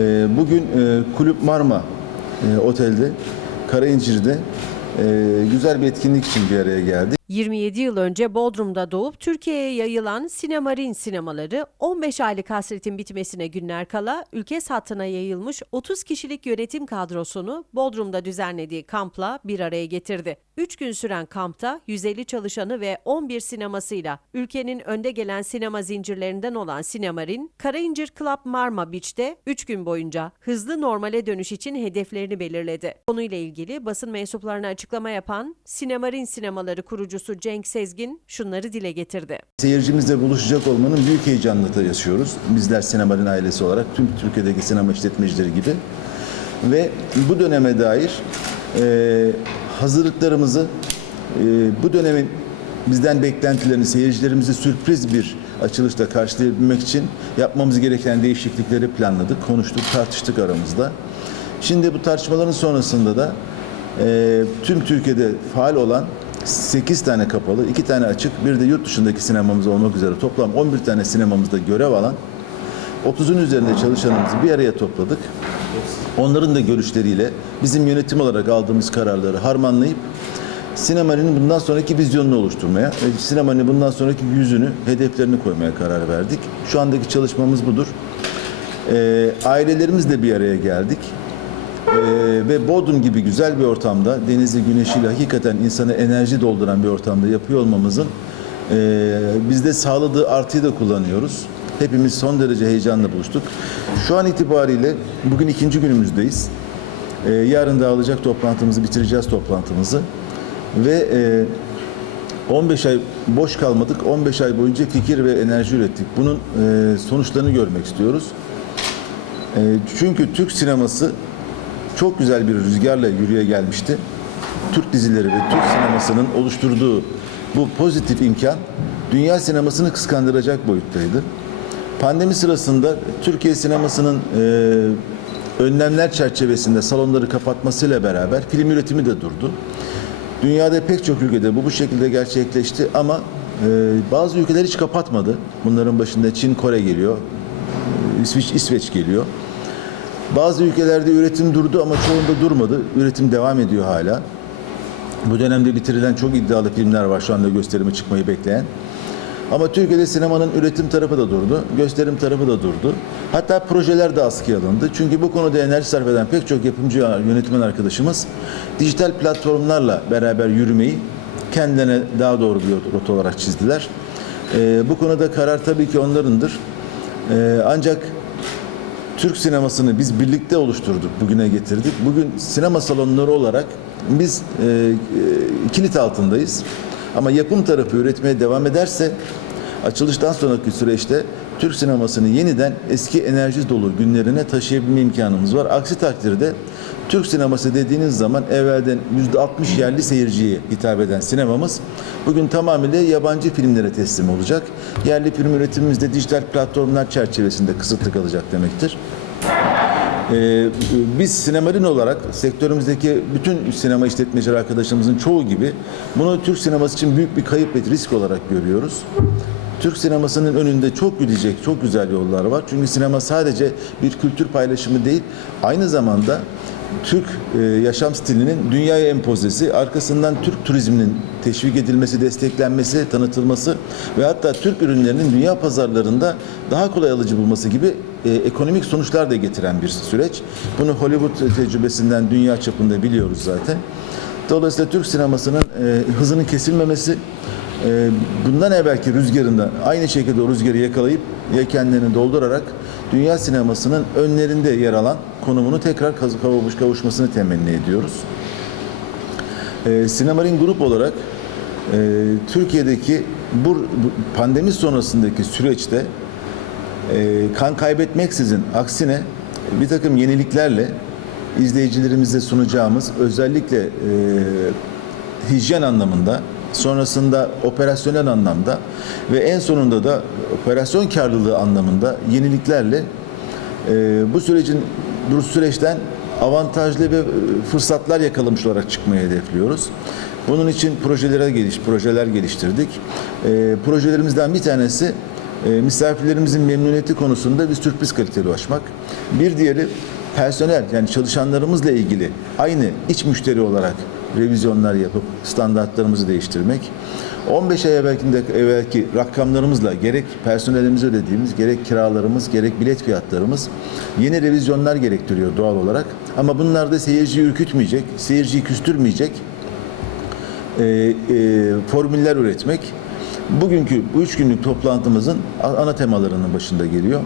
Ee, Bugün e, Kulüp Marma e, Otel'de, Karayincir'de e, güzel bir etkinlik için bir araya geldik. 27 yıl önce Bodrum'da doğup Türkiye'ye yayılan Sinemarin sinemaları 15 aylık hasretin bitmesine günler kala ülke hattına yayılmış 30 kişilik yönetim kadrosunu Bodrum'da düzenlediği kampla bir araya getirdi. 3 gün süren kampta 150 çalışanı ve 11 sinemasıyla ülkenin önde gelen sinema zincirlerinden olan Sinemarin, Karayincir Club Marma Beach'te 3 gün boyunca hızlı normale dönüş için hedeflerini belirledi. Konuyla ilgili basın mensuplarına açıklama yapan Sinemarin Sinemaları kurucusu Cenk Sezgin şunları dile getirdi. Seyircimizle buluşacak olmanın büyük heyecanını da yaşıyoruz. Bizler Sinemar'ın ailesi olarak tüm Türkiye'deki sinema işletmecileri gibi. Ve bu döneme dair e, hazırlıklarımızı, e, bu dönemin bizden beklentilerini, seyircilerimizi sürpriz bir açılışla karşılayabilmek için yapmamız gereken değişiklikleri planladık, konuştuk, tartıştık aramızda. Şimdi bu tartışmaların sonrasında da e, tüm Türkiye'de faal olan 8 tane kapalı, 2 tane açık, bir de yurt dışındaki sinemamız olmak üzere toplam 11 tane sinemamızda görev alan 30'un üzerinde çalışanımızı bir araya topladık. Onların da görüşleriyle bizim yönetim olarak aldığımız kararları harmanlayıp sinemanın bundan sonraki vizyonunu oluşturmaya, sinemanın bundan sonraki yüzünü, hedeflerini koymaya karar verdik. Şu andaki çalışmamız budur. Ee, ailelerimizle bir araya geldik. Ee, ve Bodrum gibi güzel bir ortamda denizi güneşiyle hakikaten insana enerji dolduran bir ortamda yapıyor olmamızın e, bizde sağladığı artıyı da kullanıyoruz. Hepimiz son derece heyecanla buluştuk. Şu an itibariyle bugün ikinci günümüzdeyiz. Ee, yarın dağılacak toplantımızı bitireceğiz toplantımızı ve e, 15 ay boş kalmadık. 15 ay boyunca fikir ve enerji ürettik. Bunun e, sonuçlarını görmek istiyoruz. E, çünkü Türk sineması çok güzel bir rüzgarla yürüye gelmişti. Türk dizileri ve Türk sinemasının oluşturduğu bu pozitif imkan dünya sinemasını kıskandıracak boyuttaydı. Pandemi sırasında Türkiye sinemasının e, önlemler çerçevesinde salonları kapatmasıyla beraber film üretimi de durdu. Dünyada pek çok ülkede bu bu şekilde gerçekleşti ama e, bazı ülkeler hiç kapatmadı. Bunların başında Çin, Kore geliyor, İsveç, İsveç geliyor. Bazı ülkelerde üretim durdu ama çoğunda durmadı. Üretim devam ediyor hala. Bu dönemde bitirilen çok iddialı filmler var şu anda gösterime çıkmayı bekleyen. Ama Türkiye'de sinemanın üretim tarafı da durdu, gösterim tarafı da durdu. Hatta projeler de askıya alındı. Çünkü bu konuda enerji sarf eden pek çok yapımcı yönetmen arkadaşımız dijital platformlarla beraber yürümeyi kendilerine daha doğru bir rota olarak çizdiler. Ee, bu konuda karar tabii ki onlarındır. Ee, ancak Türk sinemasını biz birlikte oluşturduk, bugüne getirdik. Bugün sinema salonları olarak biz e, e, kilit altındayız. Ama yapım tarafı üretmeye devam ederse açılıştan sonraki süreçte Türk sinemasını yeniden eski enerji dolu günlerine taşıyabilme imkanımız var. Aksi takdirde Türk sineması dediğiniz zaman evvelden %60 yerli seyirciye hitap eden sinemamız bugün tamamıyla yabancı filmlere teslim olacak. Yerli film üretimimiz de dijital platformlar çerçevesinde kısıtlı kalacak demektir. Ee, biz sinemarin olarak sektörümüzdeki bütün sinema işletmecileri arkadaşlarımızın çoğu gibi bunu Türk sineması için büyük bir kayıp ve risk olarak görüyoruz. Türk sinemasının önünde çok gidecek, çok güzel yollar var. Çünkü sinema sadece bir kültür paylaşımı değil, aynı zamanda Türk e, yaşam stilinin dünyaya empozesi, arkasından Türk turizminin teşvik edilmesi, desteklenmesi, tanıtılması ve hatta Türk ürünlerinin dünya pazarlarında daha kolay alıcı bulması gibi e, ekonomik sonuçlar da getiren bir süreç. Bunu Hollywood tecrübesinden dünya çapında biliyoruz zaten. Dolayısıyla Türk sinemasının e, hızının kesilmemesi, e, bundan evvelki rüzgarında aynı şekilde o rüzgarı yakalayıp yelkenlerini doldurarak dünya sinemasının önlerinde yer alan konumunu tekrar kavuş, kavuşmasını temenni ediyoruz. E, Sinemarin Grup olarak Türkiye'deki bu pandemi sonrasındaki süreçte e, kan kaybetmeksizin aksine bir takım yeniliklerle izleyicilerimize sunacağımız özellikle e, hijyen anlamında sonrasında operasyonel anlamda ve en sonunda da operasyon karlılığı anlamında yeniliklerle e, bu sürecin bu süreçten avantajlı ve fırsatlar yakalamış olarak çıkmayı hedefliyoruz. Bunun için projelere geliş, projeler geliştirdik. E, projelerimizden bir tanesi e, misafirlerimizin memnuniyeti konusunda bir sürpriz kaliteli ulaşmak. Bir diğeri personel yani çalışanlarımızla ilgili aynı iç müşteri olarak revizyonlar yapıp standartlarımızı değiştirmek. 15 ay evvelki rakamlarımızla gerek personelimize ödediğimiz, gerek kiralarımız, gerek bilet fiyatlarımız yeni revizyonlar gerektiriyor doğal olarak. Ama bunlar da seyirciyi ürkütmeyecek, seyirciyi küstürmeyecek e, e, formüller üretmek. Bugünkü bu üç günlük toplantımızın ana temalarının başında geliyor.